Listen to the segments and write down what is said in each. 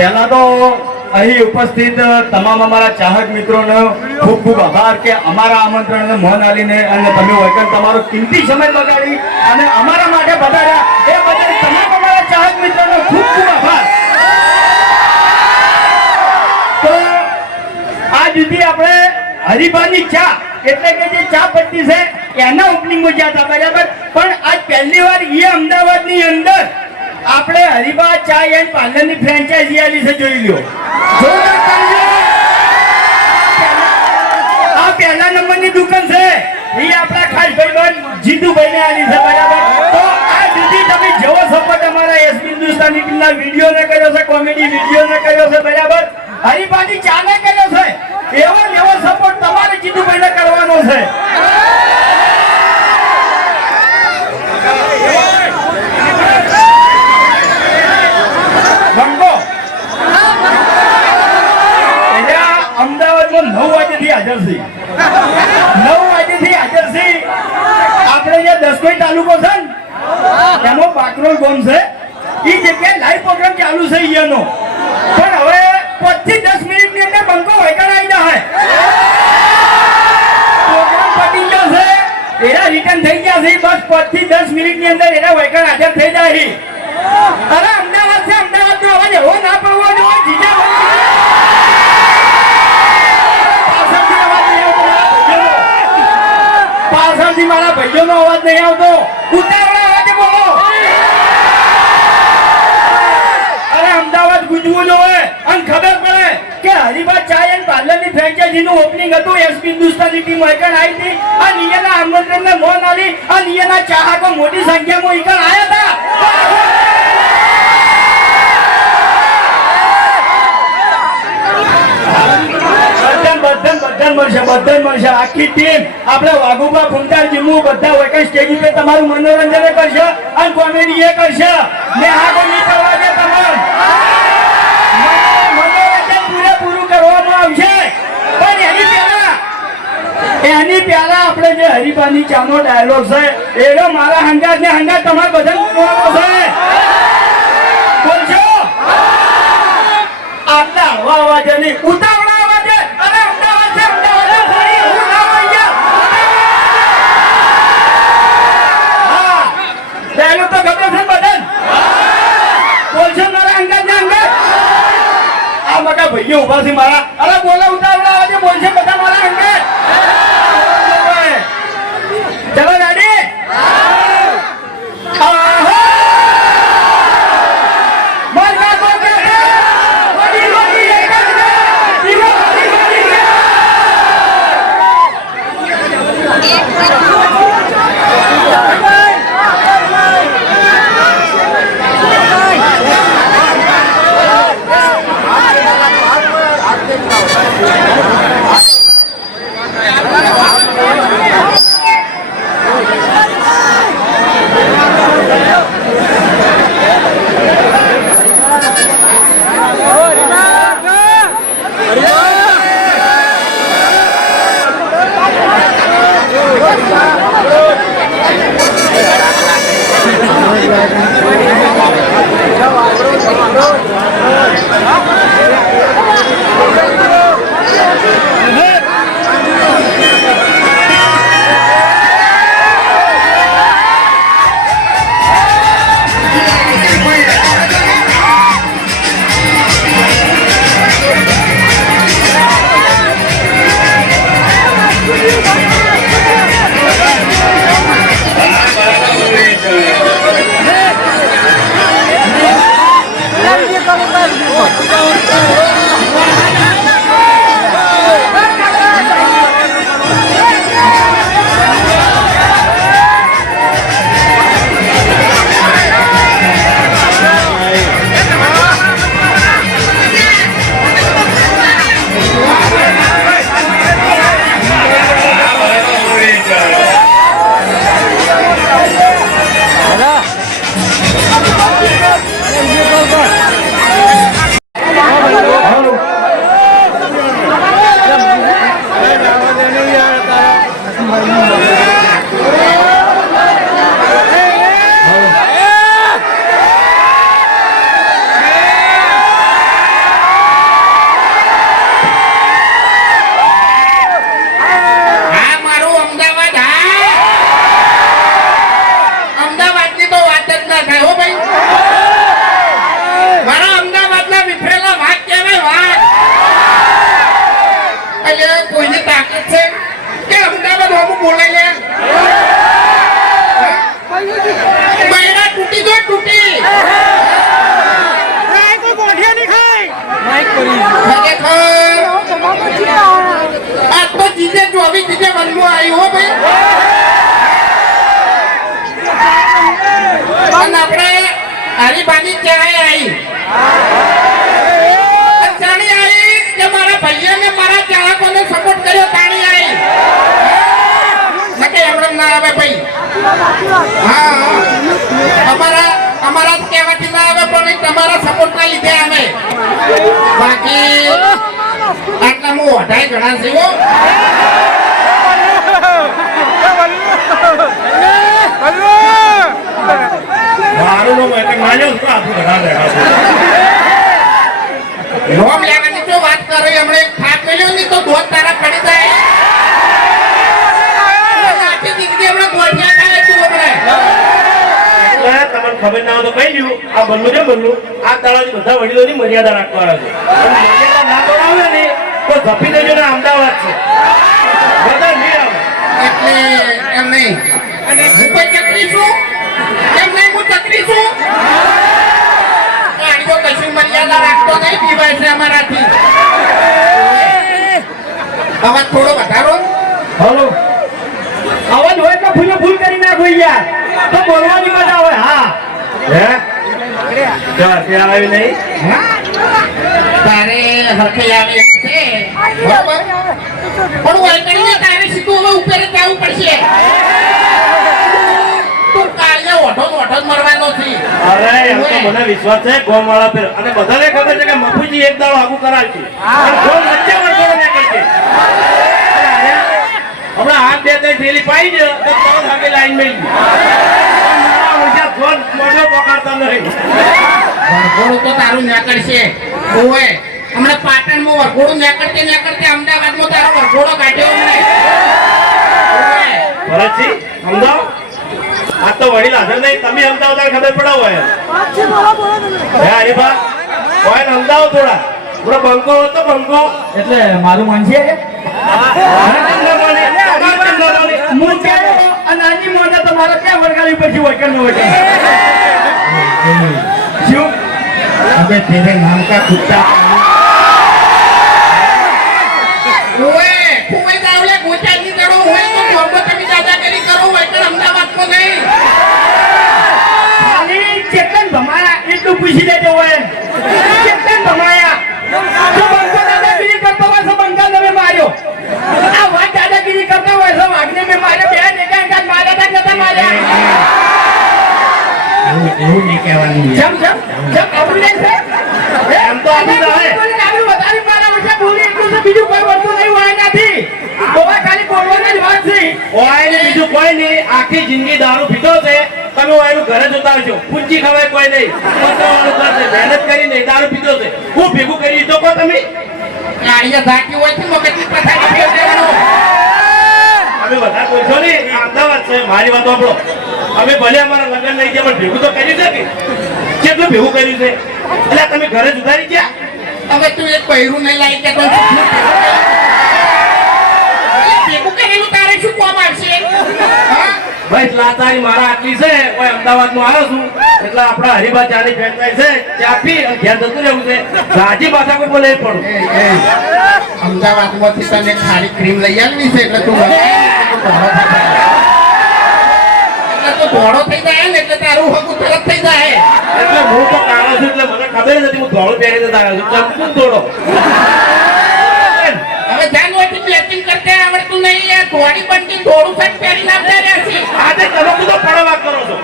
પહેલા તો અહીં ઉપસ્થિત તમામ અમારા ચાહક મિત્રોનો ખૂબ ખૂબ આભાર કે અમારા આમંત્રણને મન આલીને અને તમે વૈકન તમારો કિંમતી સમય બગાડી અને અમારા માટે બતાડ્યા એ બદલ તમામ અમારા ચાહક મિત્રોનો ખૂબ ખૂબ આભાર. તો આ જુદી આપણે હરિભાની ચા એટલે કે જે ચા પત્તી છે એના ઓપનિંગમાં ગયા હતા બરાબર, પણ આજ પહેલી વાર એ અમદાવાદની અંદર આપણે હરિભા ચા એન્ડ પાર્લરની ફ્રેન્ચાઇઝી આલી છે. જોઈ લ્યો, આ પહેલા નંબરની દુકાન છે એ આપણા ખાસ ભાઈબંધ જીતુભાઈ ને આલી છે બરાબર. તો આ જુદી તમે જેવો સપોર્ટ અમારા એસ હિન્દુસ્તાની ટીમના વિડીયો ને કર્યો છે, કોમેડી વિડીયો ને કર્યો છે બરાબર, હરિભાની ચા ને કર્યો છે, એવો સપોર્ટ તમારે જીતુભાઈ ને કરવાનો છે. અમદાવાદમાં 9 વાગ્યાથી હાજર છે, 9 વાગ્યાથી હાજર છે. આપણે જે દસકોઈ તાલુકો છે ને એમાં બાકરોલ ગામ છે, એ જગ્યાએ લાઈવ પ્રોગ્રામ ચાલુ છે અહીંયાનો, પણ હવે 5 થી 10 મિનિટની અંદર બંકો વૈકણ આવી જાય, પ્રોગ્રામ પતી ગયો છે, એના રિટર્ન થઈ ગયા છે, બસ 5 થી 10 મિનિટની અંદર એના વૈકણ હાજર થઈ જાય. અરે અમદાવાદ છે, અમદાવાદનો અવાજ એવો ના પડવો જોઈએ જીજા પાછળથી મારા ભાઈઓનો અવાજ નહીં આવતો, ઉતાવળા અવાજે બોલો. અરે અમદાવાદ ગુંજવું જોઈએ અને ખબર પડે કે હરિભા ચા એન્ડ પાર્લરની ફ્રેન્ચાઇઝીનું ઓપનિંગ હતું. એસપી હિન્દુસ્તાની ટીમ એકણ આવી હતી અને નિયના આમંત્રણને મોન આલી અને નિયના ચાહકો મોટી સંખ્યામાં એકણ આવ્યા હતા. બધા મળશે આખી ટીમ. આપણે વાઘુબા ફૂમતાર જીમુ બધા વૈકન સ્ટેજ ઉપર તમારું મનોરંજન કરશે અને કોમેડી એ કરશે. ને આ કોઈ કરવા દે તમારું મનોરંજન પૂરેપૂરું કરવામાં આવશે. પણ એની પહેલા આપણે જે હરિભાની ચાનો ડાયલોગ છે એનો મારા હંગાત ને હંગાત તમારે બધા બોલવાનો છે. બોલશો આટલા હવા અવાજે નહીં, ઉતાવળા અવાજે. અરે અમદાવાદ છે, અમદાવાદ ફરી હું ના અહીંયા. હા ડાયલોગ તો ખબર છે બદન. બોલશો મારા અંગત ને અંગત. આ મોટા ભાઈઓ ઉભા છે મારા. અરે બોલો ઉતાવળા અવાજે બોલશે બધા મારા અંગત. ચલો રેડી. ના આવે ભાઈ. હા અમારા કહેવાથી ના આવે પણ તમારા સપોર્ટ ના લીધે આવે. બાકી આટલા હું વધારે ઘણા છે હો. મારું નામ એક માન્યો તો આખું ઘણા લેવા લોમ લેવાની જો વાત કરે હમણે થાક મેલ્યો નહીં તો દોત તારા પડી જાય. આખી દીકરી હમણાં ગોઠિયા ખાય તું હમણે. તમને ખબર ના હોય તો કહી દઉં આ બલ્લુ છે બલ્લુ આ તાળાની બધા વડીલોની મર્યાદા રાખવાના છે અને મર્યાદા ના તોડાવે ને તો ધપી દેજો ને અમદાવાદ છે બધા નહીં આવે એટલે એમ નહીં હું કોઈ ચકરી છું એમ નહીં હું ચકરી છું. આણીઓ કશું મર્યાદા રાખતો નહીં પીવાય છે અમારાથી. અવાજ થોડો વધારો. હલો અવાજ હોય તો ફૂલે ફૂલ કરી નાખો યાર તો બોલવાની મજા આવે હા હે ત્યાં આવી નહીં તારે હરખે આવે એમ છે બરોબર પણ વાલકડીને તારે સીધું હવે ઉપર જ જવું પડશે. તું કાળિયા ઓઢો જ મરવાનો છે. અરે એમ તો મને વિશ્વાસ છે ગોમ વાળા પર અને બધાને ખબર છે કે મફુજી એક દાડો આગું કરાવશે અને ગોમ વચ્ચે વળગોળો ના કરશે. હમણાં હાથ બે ત્રણ થેલી પાઈ દે તો તરત આગળ લાઈન મેળવી મોઢો પકડતા નહીં વરઘોડું તો તારું નેકળશે. ઓએ હમણાં પાટણમાં વરઘોડું નેકળતે અમદાવાદમાં તારો વરઘોડો કાઢ્યો હમણે. ભરતજી સમજાવો આ તો વડીલ હાજર નહીં તમે સમજાવો તારે ખબર પડાવો હે હરીબા કોઈ સમજાવો થોડા પૂરો બંકો હતો બંકો એટલે મારું મન છે નાની મોટા તમારે ક્યાં વળગાવી પછી વળકર નો વળકર શું અબે તેરે નામ કા કુત્તા ઓએ કોઈ દાવલે ગોચાની જડો હોય તો બોમ્બે તમે દાદાગીરી કરો વળકર અમદાવાદમાં નહીં. ખાલી ચેતન ભમાયા એટલું પૂછી દેજો હોય ચેતન ભમાયા જો બંકો દાદાગીરી કરતો હોય તો બંકા તમે માર્યો આ વાત દાદાગીરી કરતો હોય તો વાઘને મેં માર્યો બે એકા માર્યા તા નતા માર્યા એવું નહીં કહેવાનું. જમ આવું નહીં છે એમ તો આવું રહે આવું વધારે મારા વચ્ચે બોલી એટલું છે બીજું કોઈ વસ્તુ નહીં હોય નથી ગોવા ખાલી બોલવાની જ વાત છે ઓય ને બીજું કોઈ નહીં આખી જિંદગી દારૂ પીતો છે તમે ઓયનું ઘરે જતા આવજો પૂંજી ખવાય કોઈ નહીં પતરાવાળું કરશે મહેનત કરીને દારૂ પીતો છે હું ભેગું કરી તો કો તમે કાળિયા ધાકી હોય છે મગજની પથારી ફેર દેવાનો. અમે બધા કોઈશો નહીં અમદાવાદ છે મારી વાત સાંભળો અમે ભલે અમારા લગ્ન લઈ ગયા પણ ભેગું તો કર્યું છે કે કેટલું ભેગું કર્યું છે એટલે તમે ઘરે જુદારી ગયા હવે તું એક પહેરું નહીં લાવી કે ભેગું કરેલું તારે શું કોમ આવશે. ભાઈ લાતારી મારા આટલી છે કોઈ અમદાવાદમાં આવ્યો છું એટલે આપણા હરિભા ચાની ફેંચાય છે ચા પી અને ઘેર જતું રહેવું છે રાજી પાછા કોઈ બોલે પણ અમદાવાદમાંથી તને ખારી ક્રીમ લઈ આવવી છે એટલે તું ધોળો થઈ જાય ને એટલે તારું હકું તરત થઈ જાય. એટલે હું તો કાળો છું એટલે મને ખબર નથી હું ધોળું પહેરી દેતા આવ્યો છું ચમકું ધોળો હવે જાનવરથી બ્લેકિંગ કરતે આવડતું નહીં આ ધોળી બંટી ધોળું શર્ટ પહેરીને આવતા રહ્યા છે. આજે તમે બધો પડવા કરો છો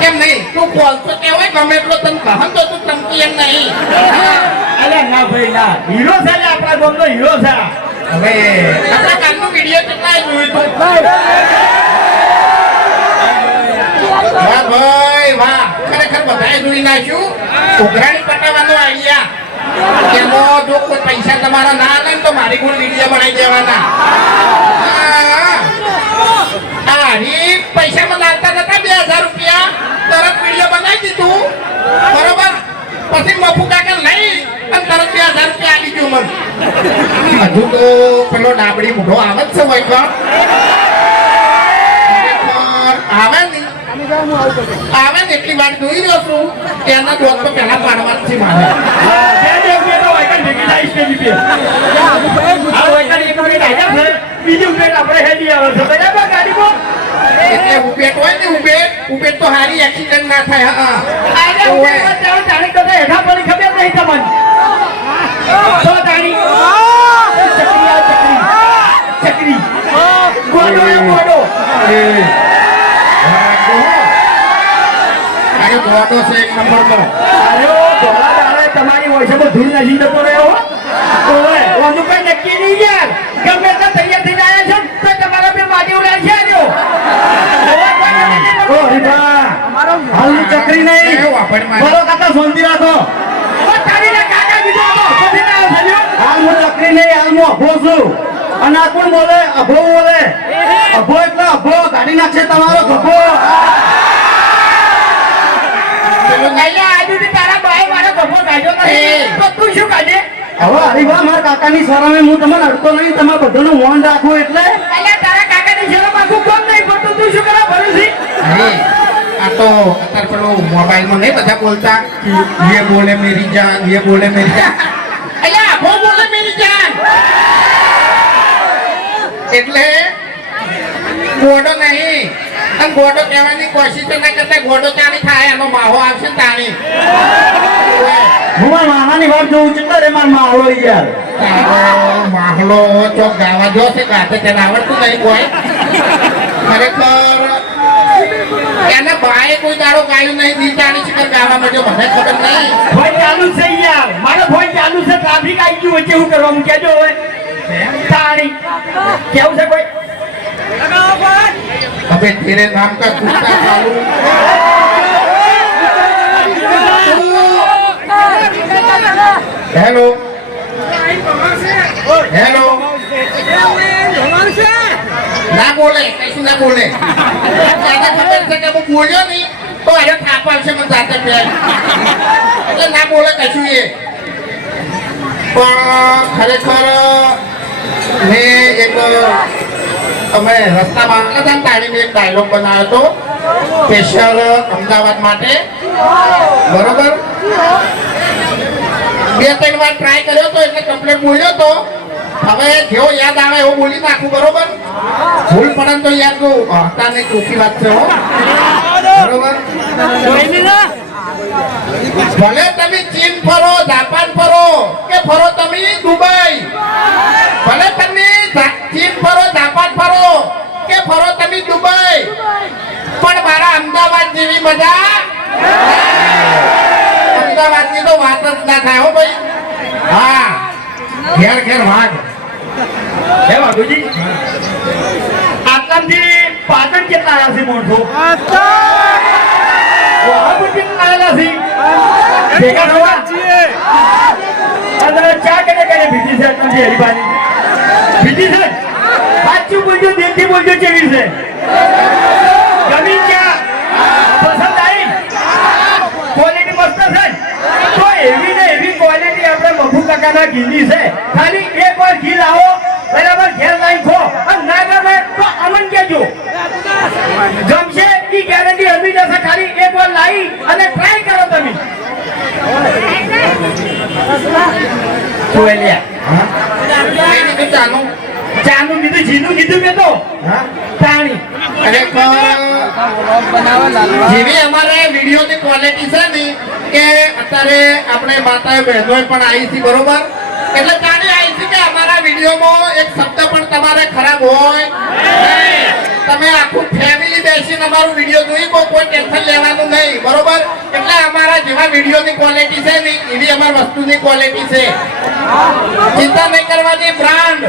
કેમ નહીં તું બોલતો કેવાય ગમે એટલો તને કહન તો તું ચમકી એમ નહીં. અરે ના ભાઈ ના હીરો છે ને આપણા ગામનો હીરો છે હવે આપણા કાલનો વિડીયો કેટલા જોયું તું. વાહ ભાઈ વાહ ખરેખર બધાએ જોઈ નાખ્યું ઉઘરાણી પટાવવાનો આઈડિયા. એમાં જો કોઈ પૈસા તમારા ના આવે ને તો મારી ગુણ વિડીયો બનાવી દેવાના. હરી પૈસામાં લાગતા નતા 2000 રૂપિયા તરત વિડીયો બનાવી દીધું બરોબર પછી મફુ કાકા નહીં અને તરત 2000 રૂપિયા આપી ગયું મને. હજુ તો પેલો ડાબડી મોઢો આવે જ છે વૈકણ આવે ને એટલી વાર જોઈ રહ્યો છું તેના દોત તો પહેલા પાડવા જ છે મારે. બીજું પેટ આપણે હેડી આવે છે બરાબર ગાડીમાં એટલે ઉભેટ હોય ને ઉભેટ તો હારી એક્સિડન્ટ ના થાય. હા જાણી તો હેઠા પડી ખબર નહીં તમને તો જાણી ચકરી ચકરી ગોડો એ ગોડો. અરે ગોડો છે એક નંબરનો. અરે ઓ ધોળા દાડે તમારી વોઇસે તો ધૂળ નસી જતો રહ્યો હો. ઓય ઓનું કઈ નક્કી નહીં યાર. ગમે તે તૈયાર થઈને આયા છો તો તમારા બે માટી ઉડાડશે આર્યો. ઓ હરીબા હાલની ચકરી નહીં. બોલો કાકા શાંતિ રાખો. ઓ તારી ને કાકા કીધું તો પછી ના થયો. હાલ હું ચકરી નહીં, હાલ હું અભો છું. અને આ કોણ બોલે? અભો બોલે. અભો એટલે અભો કાઢી નાખશે તમારો ગભો. અહીંયા આજુથી તારા ભાઈ મારો ગભો કાઢ્યો નથી તો તું શું કાઢે? હવે હરીબા મારા કાકાની શરમે હું તમને અડતો નહીં, તમારા બધાનું મોન રાખવું એટલે. અલ્યા તારા કાકાની શરમ આખું કોમ નહીં પડતું, તું શું કરવા ભરું છે? આ તો અત્યારે પેલો મોબાઈલમાં નહીં બધા બોલતા ये बोले मेरी जान, ये बोले मेरी जान. અલ્યા વો બોલે મેરી જાન એટલે ગોડો નહીં. અને ગોડો કહેવાની કોશિશ તો ના કરતા ગોડો ચાલી થાય એનો માહો આવશે ને તાણી. હું મારા મામાની વાત જોઉં છું એટલે રે મારો માહલો યાર. તારો માહલો ચોક ગાવા જો છે ગાતે તેને આવડતું નહીં કોઈ. ખરેખર એને બાએ કોઈ દાડો ગાયું નહીં, દીચાની શિખર ગાવામાં જો મને ખબર નહીં. ફોન ચાલુ છે યાર, મારો ફોન ચાલુ છે, ટ્રાફિક આવી ગયું વચ્ચે, હું કરવાનું કેજો હવે. તાણી કેવું છે કોઈ? अबे तेरे नाम का कुत्ता चालू. हेलो हेलो ना बोले कहीं ना बोले. ज्यादा खबर से कि वो बोलियो नहीं तो अरे थापा से मन जाते पे એટલે ના બોલે કશું એ. પણ ખરેખર મેં એક અમે રસ્તામાં આવતા હતા તારીને એક ડાયલોગ બનાવ્યો હતો સ્પેશિયલ અમદાવાદ માટે. બરોબર 2-3 વાર ટ્રાય કર્યો તો એટલે કમ્પ્લીટ બોલ્યો તો. હવે જેવો યાદ આવે એવું બોલી નાખું. બરોબર ભૂલ પડે તો યાદ કહું હતા નહીં, ચોખ્ખી વાત છે હો. બરોબર ભલે તમે ચીન ફરો, જાપાન ફરો કે ફરો તમે દુબઈ, ભલે તમે ચીન ફરો, જાપાન ફરો કે ફરો તમે દુબઈ, પણ મારા અમદાવાદ જેવી મજા અમદાવાદની તો વાત જ ના થાય હો ભાઈ. હા ઘેર ઘેર વાઘ. હે વાઘુજી, આટલામથી પાટણ કેટલા આવ્યા છે મોણસો? વહાપુર કેટલા આવેલા છે? ભેગા થવા અંદર ચા કેને કેને ભીધી છે આટલામથી હરીબાની? ભીધી છે? સાચું બોલજો, દિલથી બોલજો, કેવી છે? ગમી ચા? પસંદ આવી? ક્વોલિટી મસ્ત છે? તો એવી ને એવી ક્વોલિટી આપણે મફુ કાકાના ઘીની છે. ખાલી એક વાર ઘી લાવો, બરાબર ઘેર લાઈન ખો, અને ના ગમે તો અમન કેજો. ગમશે ઈ ગેરંટી હમી જશે. ખાલી એક વાર લાવી અને ટ્રાય કરો તમે. ચાનું કીધું, જીનું કીધું મેં તો. પાણી જેવી અમારે વિડીયોની ક્વોલિટી છે ને કે અત્યારે આપણે માતાઓ બહેનો પણ આવી છે. બરોબર એટલે જાણી આવી છે કે અમારા વિડીયોમાં એક શબ્દ પણ તમારે ખરાબ હોય નહીં. તમે આખું ફેમિલી બેસીને અમારું વિડીયો જોઈ કોઈ ટેન્શન લેવાનું નહીં. બરોબર એટલે અમારા જેવા વિડીયોની ક્વોલિટી છે ને એવી અમારી વસ્તુની ક્વોલિટી છે. ચિંતા નહીં કરવાની. બ્રાન્ડ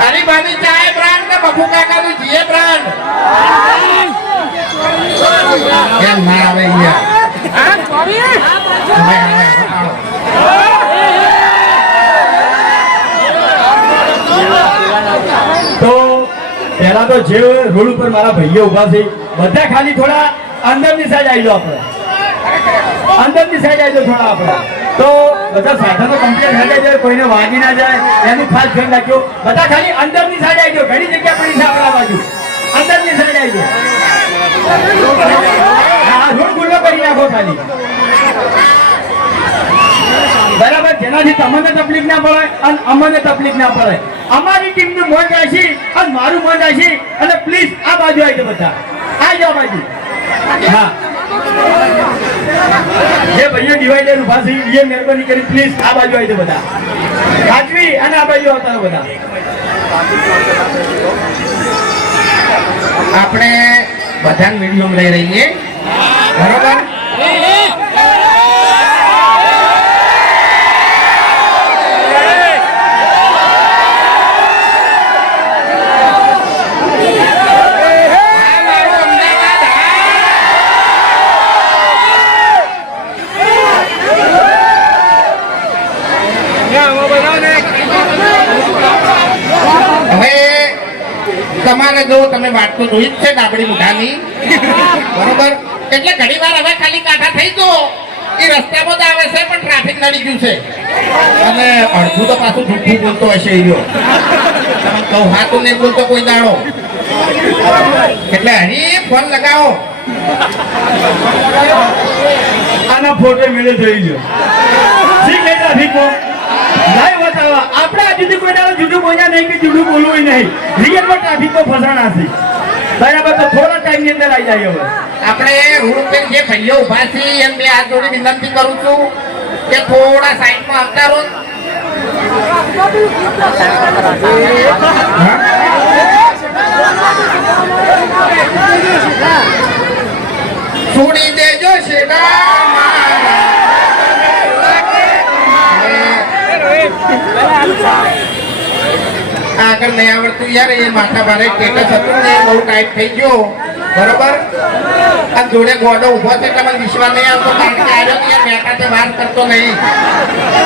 હરીબાની ચાય બ્રાન્ડ ને બફુ કાકાનું જીએ બ્રાન્ડ. કેમ ના આવે યાર? તો પહેલા તો જે રોડ ઉપર મારા ભાઈઓ ઉભા છે બધા ખાલી થોડા અંદરની સાઈડ આવી જાઓ. આપણે અંદરની સાઈડ આવી જાઓ થોડા. આપણે તો બધા સાધનો કમ્પ્લીટ થઈ જાય, કોઈને વાગી ના જાય એનું ખાસ ધ્યાન રાખજો. બધા ખાલી અંદરની સાઈડ આવી જાઓ. ઘણી જગ્યા પડી છે આપણા બાજુ. અંદરની સાઈડ આવી જાઓ. હા રોડ ખુલ્લો કરી નાખો ખાલી. બરાબર, જેનાથી તમને તકલીફ ના પડે અને અમને તકલીફ ના પડે. અમારી ટીમનું મોજ રાખી અને મારું મોજ રાખી અને પ્લીઝ આ બાજુ આવી જાઓ. બધા આવી જાઓ બાજુ. હા જે ભાઈઓ ડિવાઈડર ઉભા છે એ મહેરબાની કરી પ્લીઝ આ બાજુ આવી જાઓ. બધા રાજવી અને આ બાજુ આવતા રહો બધા. આપણે બધા વિડીયો લઈ રહીએ બરોબર. તમારે જો તમે વાત તો જોઈ જ છે ડાબડી મુઠાની બરોબર. એટલે ઘણી વાર હવે ખાલી કાંઠા થઈ જો એ રસ્તામાં જ આવે છે પણ ટ્રાફિક નડી ગયું છે અને અડધું તો પાછું જૂઠું બોલતો હશે એ રહ્યો. તમે કહું હાથું નહીં બોલતો કોઈ દાડો એટલે હરી ફોન લગાવો. આના ફોટો મેળે જોઈ લો ઠીક છે ટ્રાફિકમાં લાઈવ બતાવવા આપણે આ જુદી કોઈ દાડો જુદું બોલ્યા નહીં કે જુદું બોલવું નહીં રિયલમાં ટ્રાફિકમાં ફસાણા છે બરાબર. તો થોડા ટાઈમની અંદર આવી જાય હવે આપણે રોડ ઉપર જે ભાઈઓ ઉભા છે એમ બે હાથ જોડી વિનંતી કરું છું કે થોડા સાઈડમાં આવતા રહો. છોડી દેજો આગળ નહીં આવડતું યાર. એ માથા ભારે સ્ટેટસ હતું ને બહુ ટાઈટ થઈ ગયો બરોબર. આ જોડે ગોડો ઉભો છે એટલે મને વિશ્વાસ નહીં આવતો કારણ કે આવ્યો યાર બેઠા વાત કરતો નહીં.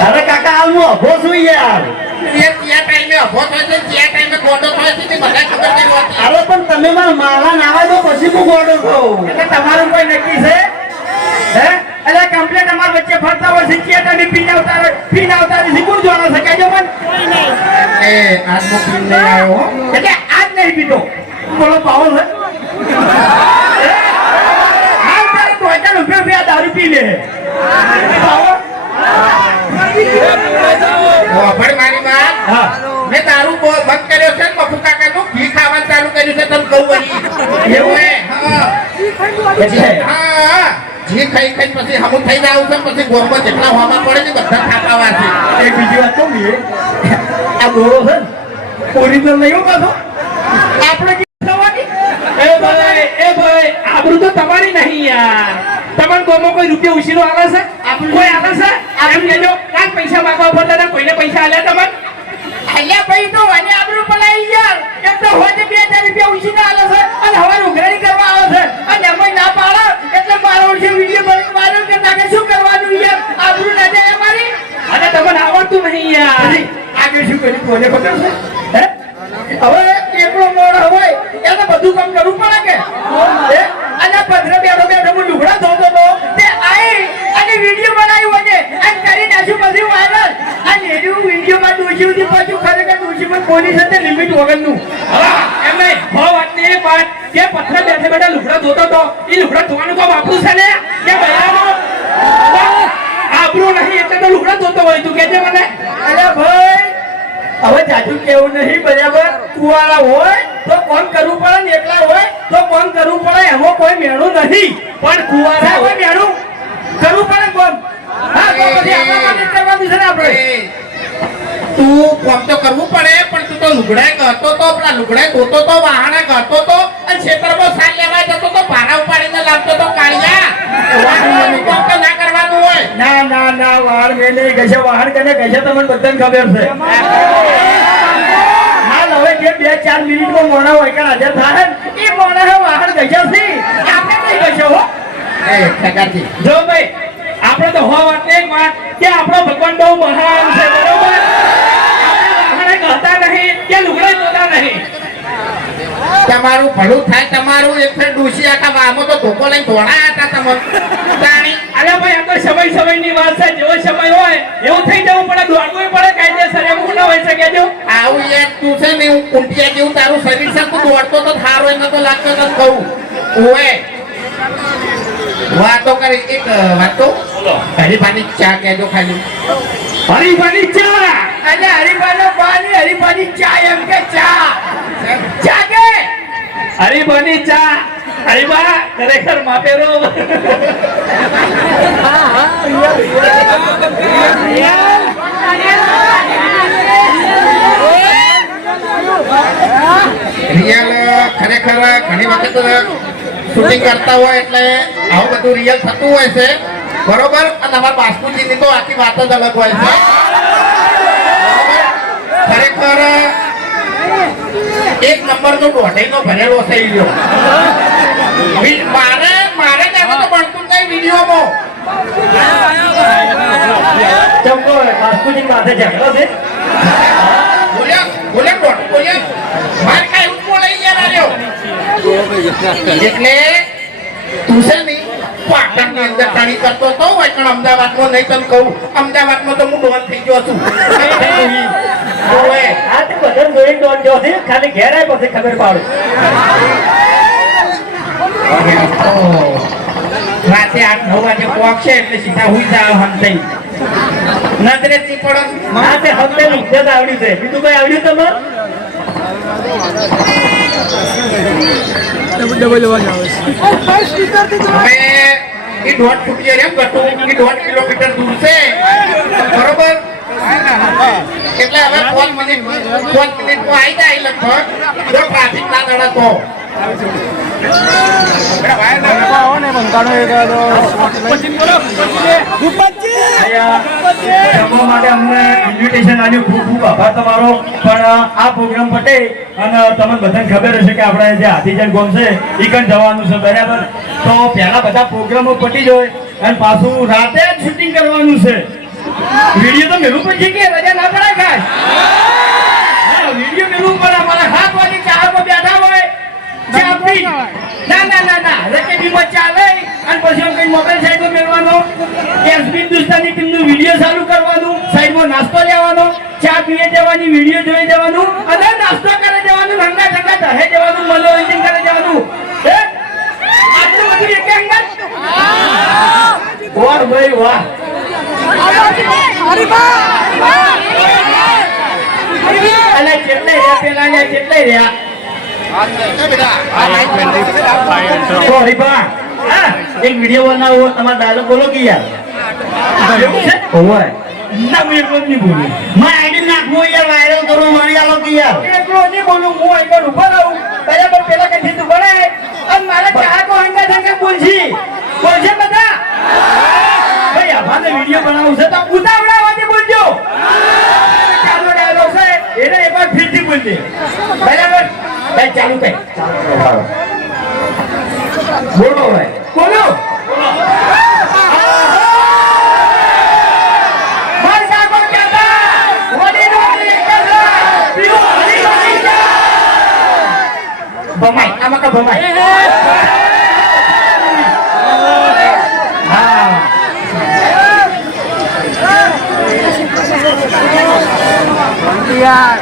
અરે કાકા આવું અભો છું યાર ત્યાં ટાઈમે અભો થાય છે ત્યાં ટાઈમે ગોડો થાય છે તે બધા ખબર નહીં હોતી. અરે પણ તમે મારા માવા નાવા દો પછી હું ગોડો છું એટલે તમારું કોઈ નક્કી છે હે? એટલે કમ્પ્લેટ અમાર વચ્ચે ફરતા હોય છે કે તમે પીન આવતા કોણ જોડો છે કેજો મને એ આજનો પીન નહીં આવ્યો એટલે આજ નહીં પીતો બોલો પાવો છે હાલ તારે ટોયટા રૂપિયા દારૂ પી લે પાવો પણ મારી વાત હા મેં દારૂ બંધ કર્યો છે પપ્પુ કાકાનું ઘી ખાવાનું ચાલુ કર્યું છે તમે કહું વળી એવું હે. હા એટલે હા ઘી ખાઈ ખાઈ પછી હમું થઈ જાવ છે પછી ગોળમાં જેટલા હોવા પડે ને બધા ખાપાવા છે. એક બીજી વાત કહું ને આ દોરો છે ને ઓરિજિનલ નહીં હો પાછો આપણે જે થવાની એ ભાઈ આબરૂ તો તમારી નહીં યાર. તમને ગોમો કોઈ રૂપિયા ઉછીનો આવે છે કોઈ આવે છે એમ કહેજો કાંઈ પૈસા માંગવા પડતા હતા કોઈને પૈસા આલ્યા તમને અલ્યા ભાઈ તો વાને આબરૂ પલાઈ યાર એક તો હોય 2000 રૂપિયા ઉછીને આલે છે અને હવે ઉઘરાણી કરવા આવે છે અને એમાં ના પાડો એટલે મારો છે વિડિયો બની વાયરલ કરી નાખે શું કરવાનું યાર આબરૂ ના જાય અમારી અને તમને આવડતું નહીં યાર. આગળ શું કરી કોને ખબર છે હે હવે એકલો મોણ હોય એને બધું કામ કરવું પડે કે હે અને પધરે બેઠો બેઠો હું લુગડા ધોતો તો તે આઈ અને વિડિયો બનાવ્યો છે અને કરી નાખ્યું બધું વાયરલ અને એનું વિડિયોમાં દોષીઓથી પાછું ખરેખર દોષીમાં પોલીસ હતી લિમિટ વગરનું એમ નહીં હો વાતની એક વાત કે પથ્થર બેઠે બેઠા લુગડા ધોતો તો એ લુગડા ધોવાનું કામ આપણું છે ને કે ભૈયાનો આબરૂ નહીં એટલે તો લુગડા ધોતો હોય તું કહેજે મને. અલ્યા ભાઈ હવે જાજુ કેવું નહીં બરાબર કુવાળા હોય તો કોણ કરવું પડે ને એકલા હોય તો કોણ કરવું પડે એમાં કોઈ મેળું નહીં પણ કુવારા કોઈ મેળું કરવું પડે કોણ હા તો પછી આપણા માટે કરવાનું છે ને આપણે તું કોમ તો કરવું પડે પણ તું તો લુગડાય કરતો તો પેલા લુગડાય ધોતો તો વાહણા કરતો તો અને ખેતરમાં સાલ લેવા જતો તો ભારા ઉપાડીને લાવતો તો કાળિયા. કોમ તો ના કરવાનું હોય. ના ના ના વાહન મેં નહીં કશે વાહન કને કશે તમને બધાને ખબર છે હાલ હવે જે 2-4 મિનિટમાં મોણા હોય કે હાજર થાય ને એ મોણા વાહન કશે છે આપણે નહીં કશે હો એ સગાથી જો ભાઈ આપણે તો હો વાતની એક વાત કે આપણો ભગવાન બહુ મહાન છે બરોબર. આપણે વાહણે કહેતા નહીં કે લુગડા ધોતા નહીં. તમારું ભલું થાય તમારું એક ફેર ડોશી આખા વામો તો ધોકો લઈને ધોળાયા હતા તમે જાણી. અલ્યા ભાઈ આ તો સમયની વાત છે જેવો સમય હોય એવું થઈ જવું પડે દોડવું પડે કાયદેસર એમ ના હોય શકે જો આવું યાર તું છે ને હું કુંટિયા જેવું તારું શરીર છે તું દોડતો તો થારો એમ તો લાગતો તો કહું ઓએ વાતો કરી એક વાતો હરીફાની ચા કહેજો ખાલી હરીફાની ચા અને હરીફાનો પાણી હરીફાની ચા એમ કે ચા ચા કે હરીબાની ચા હરીબા ખરેખર માપેરો રિયલ ખરેખર ઘણી વખત શૂટિંગ કરતા હોય એટલે આવું બધું રિયલ થતું હોય છે બરોબર. અને અમારા બાસ્કુજીની તો આખી વાત જ અલગ હોય છે. ખરેખર એક નંબરનો દોઢેનો ભરેલો છે ઈ રહ્યો. મારે જ આમાં તો બનતું નહીં વિડીયોમાં. ચમકો બાસ્કુજી માથે ઝઘડો છે. બોલ્યા દોઢ બોલ્યા મારે કાંઈ એવું બોલે યાર આવ્યો. એટલે તું છે ને પાટણની અંદર તાણી કરતો તો હોય પણ અમદાવાદમાં નહીં તને કહું. અમદાવાદમાં તો હું ડોન થઈ ગયો છું. આ તે બધા જોઈ ડોન જો છે ખાલી ઘેર આય પછી ખબર પાડું. રાતે 8-9 વાગે પહોંચશે એટલે સીધા હુઈ જાવ હમ થઈ નજરે થી પડો. આ તે હમને ઇજ્જત આવડી છે. બીજું કઈ આવડ્યું તમારે? હવે એ 1.5 ફૂટ એમ ગટું એ 1.5 કિલોમીટર દૂર છે બરોબર. એટલે હવે 5 મિનિટમાં આવી જાય લગભગ જો ટ્રાફિક ના નડે તો. જમવા માટે અમને ઇન્વિટેશન આપ્યું. ખૂબ ખૂબ આભાર તમારો. પણ આ પ્રોગ્રામ પટે અને તમને બધાને ખબર હશે કે આપણે જે હાથીજન ગોમ છે એ કણ જવાનું છે બરાબર. તો પહેલા બધા પ્રોગ્રામો પટી જાય અને પાછું રાતે જ શૂટિંગ કરવાનું છે. વિડીયો તો મેળવું પડશે કે રજા ના પડાય ખાસ. હા વિડીયો મેળવું પડે. અમારે 7 વાગે 4 બેઠા હોય ચા પી. ના રેકેટીમાં ચાલે અને પછી કઈ મોબાઈલ સાઈડમાં મેળવાનો. એસબી હિન્દુસ્તાની ટીમનું વિડીયો ચાલુ કરવાનું, સાઈડમાં નાસ્તો લેવાનો, ચા પીએ જવાની, વિડીયો જોઈ જવાનું અને નાસ્તો કરે જવાનું, રંગા ઠંગા રહે જવાનું, મનોરંજન કરે જવાનું. હે આટલું બધું એક અંગત. વાહ ભાઈ વાહ. અલા કેટલે રહ્યા પેલા ને કેટલે રહ્યા એક વિડીયો બનાવો તમારા ડાયલોગ બોલો કે યાર. એવું છે? ઓય ના હું એકલો જ નહીં બોલું. મારે આઈડી નાખવો યાર, વાયરલ કરવો મારી આલો કે યાર. એકલો નહીં બોલું, હું એકલો ઉભો રહું બરાબર. પેલા કઈ તું બને અને મારા ચાહકો હંગા થંગા બોલશી બધા. ભાઈ આભાને વિડીયો બનાવવું છે તો ઉતાવળાવાથી બોલજો. ચાલો ડાયલોગ છે એને એકવાર ફીરથી બોલજે બરાબર. ભાઈ ચાલુ કઈ બોલો ભાઈ બોલો. ભમાઈ આમાં કા ભમાઈ. હા यार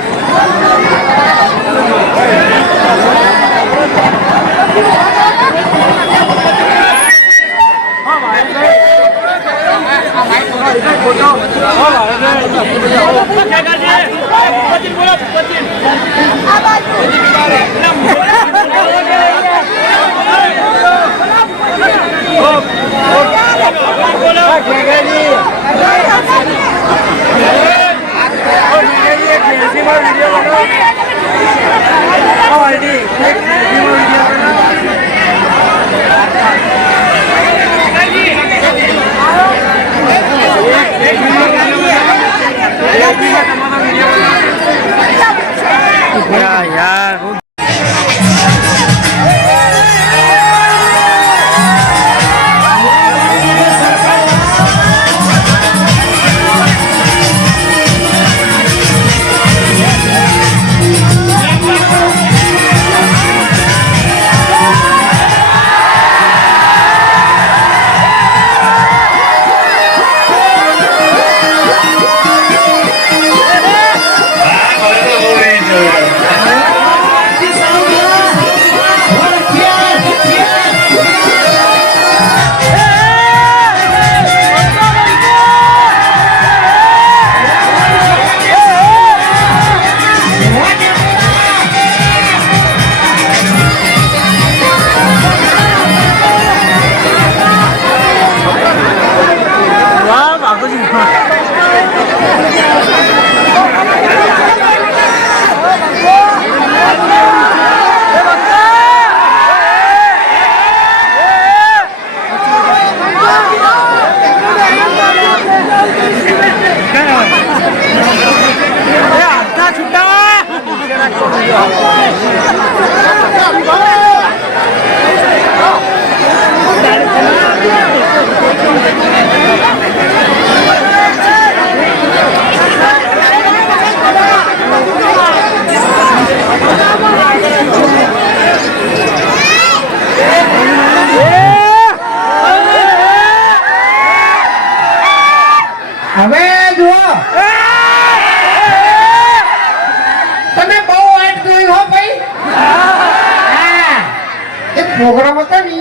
પ્રોગ્રામ હતો ને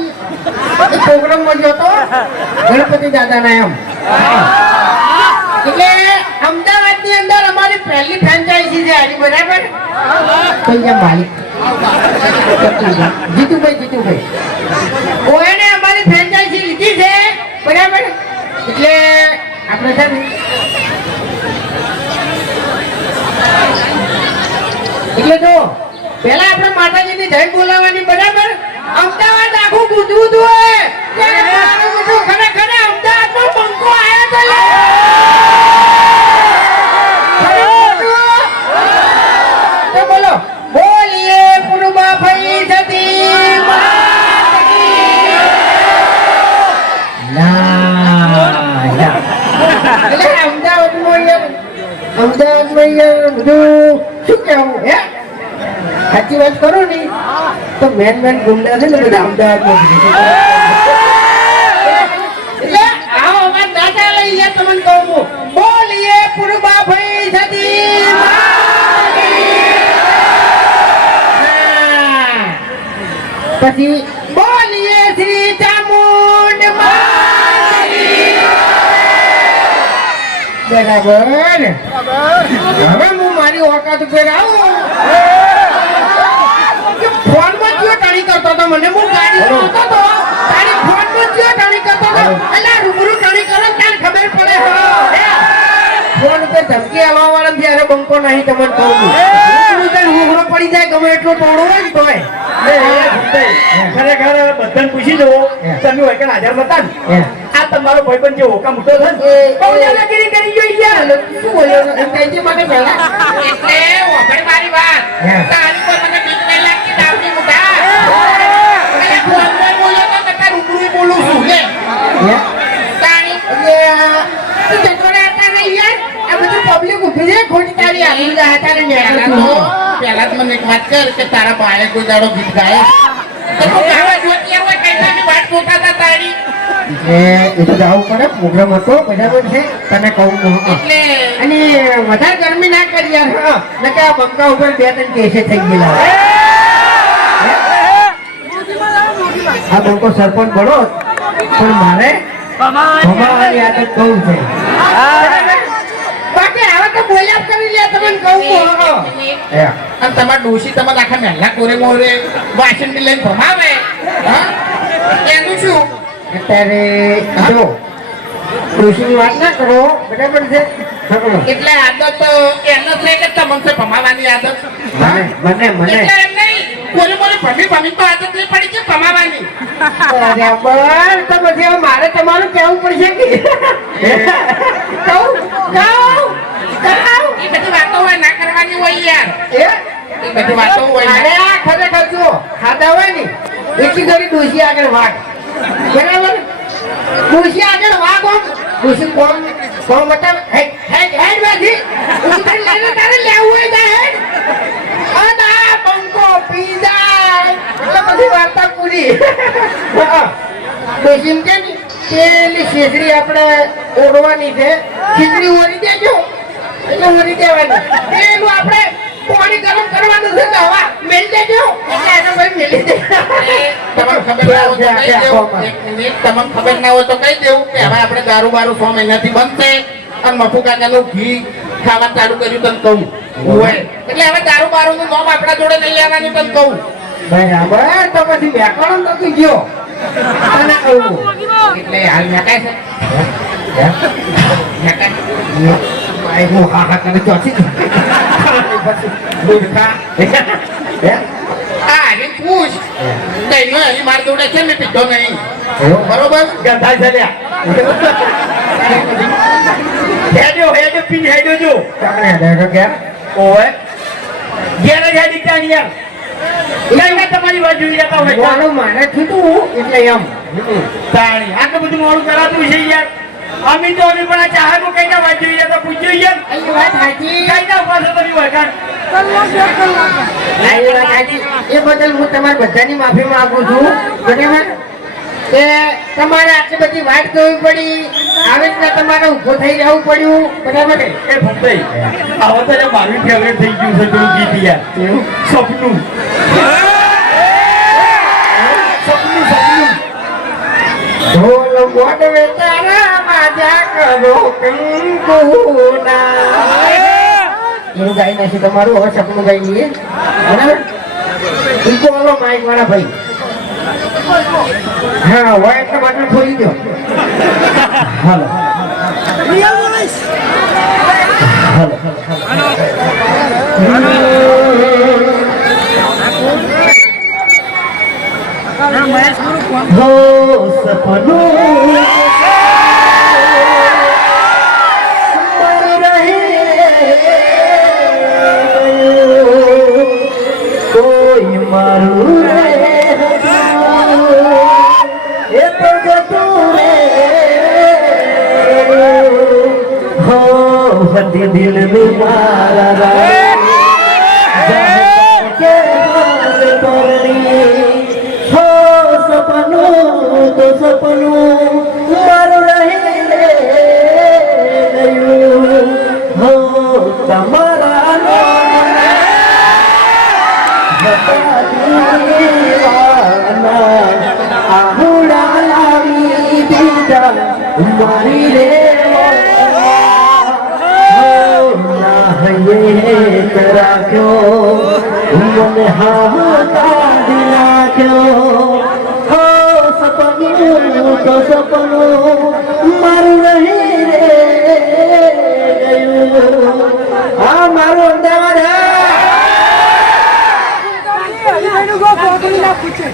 એ પ્રોગ્રામમાં ગયો તો ગણપતિ દાદાના એમ એટલે અમદાવાદની અંદર અમારી પહેલી ફ્રેન્ચાઇઝી છે આની બરાબર પૈયા માલિક જીતુભાઈ ઓએને અમારી ફ્રેન્ચાઇઝી લીધી છે બરાબર એટલે આપણે છે ને એટલે જો પેલા આપણે માતાજીની જય બોલાવવાની બરાબર અમદાવાદ આખું ગુંજવું હતું ત્યારે મારું બધું ખરેખર અમદાવાદનો બંકો આવ્યો તો તો બોલો બોલીએ પુરુબા ભાઈ જતી એટલે અમદાવાદમાં યાર બધું શું કહેવું હે સાચી વાત કરો ને તો મેન ગુંડા છે ને બધા અમદાવાદમાં એટલે આવો અમાર દાદા લઈ ગયા તમને કહું બોલીએ પુરુબા ભાઈ જતી પછી બોલીએ શ્રી ચામુંડ બરાબર હવે હું મારી ઓકાત ઉપર આવું ફોનમાં કયો ટાણી કરતો હતો મને હું ગાડીમાં આવતો હતો તારી ફોનમાં કયો ટાણી કરતો હતો એટલે રૂબરૂ ટાણી કરો ત્યારે ખબર પડે ફોન ઉપર ધમકી આવવા વાળા ત્યારે બંકો નહીં તમને કહું રૂબરૂ પડી જાય ગમે એટલો ટોળો હોય ને તોય ખરેખર બધાને પૂછી જવો તમે હોય કે હાજર નતા ને આ તમારો ભાઈબંધ જે હોકા મોટો છે ને બહુ દાદાગીરી કરી ગયો યાર શું બોલ્યો કઈથી માટે પહેલા એટલે વખત મારી વાત તારી કોઈ મને બીક નહીં લાગતી દાવની મુઠા અરે ફોનમાં બોલ્યો તો નકા રૂબરૂ બોલું છું લે તારી ચક્કરે હતા ને યાર આ બધું પબ્લિક ઊભી છે ખોટી તારી આવી ગયા હતા ને પહેલા જ મને એક વાત કર કે તારા ભાઈએ કોઈ દાડો ગીત ગાય તો તું ગાવા જોતી હોય કઈની વાત જોતા હતા તારી એ તો જવું પડે પ્રોગ્રામ હતો બરાબર છે તને કહું એટલે અને વધારે ગરમી ના કરી યાર નકે આ બંકા ઉપર 2-3 કેસે થઈ ગયેલા આ બંકો સરપંચ બનો પણ મારે ભમાવાની આદત કહું છે બાકી હવે તો બોલ્યા કરી લે તમને કહું અને તમાર ડોશી તમારે આખા મહેલા કોરે મોરે વાસણ લઈને ભમાવે એનું શું અત્યારે જો કૃષિની વાત ના કરો બરાબર છે એટલે આદત એનો છે કે તમને ભમાવાની આદત મને એટલે એમ નહીં કોરે મોરે ભમી તો આદત નહીં પડી છે ભમાવાની બરાબર તો પછી હવે મારે તમારું કહેવું પડશે કે કહું એ બધી વાતો હોય ના કરવાની હોય યાર એ બધી વાતો હોય અરે આ ખરેખર જો ખાધા હોય ને એટલી ઘડી ડોશી આગળ વાગ બરાબર ડોશી આગળ વાગ ડોશી કોમ બતાવ હેડ વાજી ઉતર લેને તારે લેવું હોય જા હેડ અને આ બંકો પી જાય એટલે બધી વાર્તા પૂરી ડોશી કે ને પેલી શેષરી આપણે ઓરવાની છે ખીચડી ઓરી દેજો એટલે ઓરી દેવાની પેલું આપણે પાણી ગરમ કરવાનું છે હવા મેલ દેજો એટલે એને ભાઈ મેલી દે તમને ખબર ના હોય તો કહી દેવું કે હવે આપણે દારૂ બારૂ 6 મહિનાથી બંધ છે અને મફુ કાકાનું ઘી ખાવા ચાલુ કર્યું તને કહું એટલે હવે દારૂ બારૂ નું નામ આપણા જોડે નહીં લેવાનું તને કહું બરાબર તો પછી વ્યાકરણ તો તું ગયો અને કહું એટલે હાલ મેકાય છે મેકાય હું હા હા કરે ચોથી મૂર્ખા અરે પૂછ કઈ નો એની માર જોડે છે મેં પીધો નહીં બરોબર ગંધા ચાલ્યા હેડ્યો પીન હેડ્યો જો તમને દેખો કે ઓય ઘેર જ હેડી ત્યાં યાર કઈ તમારી વાત જોઈ જતા હોય મારું મારે કીધું એટલે એમ તાણી આટલું બધું મોડું કરાતું છે યાર અમે પણ આ ચાહનું કઈ ના વાત જોઈ જતા પૂછ્યું યાર એ વાત સાચી કઈ ના ઉપાસ તમે વળગાડ એ બદલ હું તમારી બધાની માફી માંગુ છું બરાબર કે તમારે આટલી બધી વાત જોવી પડી આવી રીતના તમારે ઊભો થઈ રહેવું પડ્યું બરાબર ને એ ભમભાઈ આવો તો મારું ફેવરેટ થઈ ગયું છે પેલું ગીત યાર સપનું ગોડવે તારા માજા કરો કંકુના એનું ગાઈ નાખી તમારું હવે સપનું ગાઈ લઈએ બરાબર ઈકો વાળો માઇક વાળા ભાઈ હા હોય એટલે બાટલ ખોલી દો હાલો હો સપનું કોઈ મારું એ તો જતું હો હદી દિલ નું મારા હો સપનું તો સપનું મારું રહી ગયું હો તમારા આહુડા લાવી દીધા મારી રે રાખ્યો મને હાથી નાખ્યો હો સપનું તો સપનું મારું રહી રે ગયું આ મારું અમદાવાદ પૂછે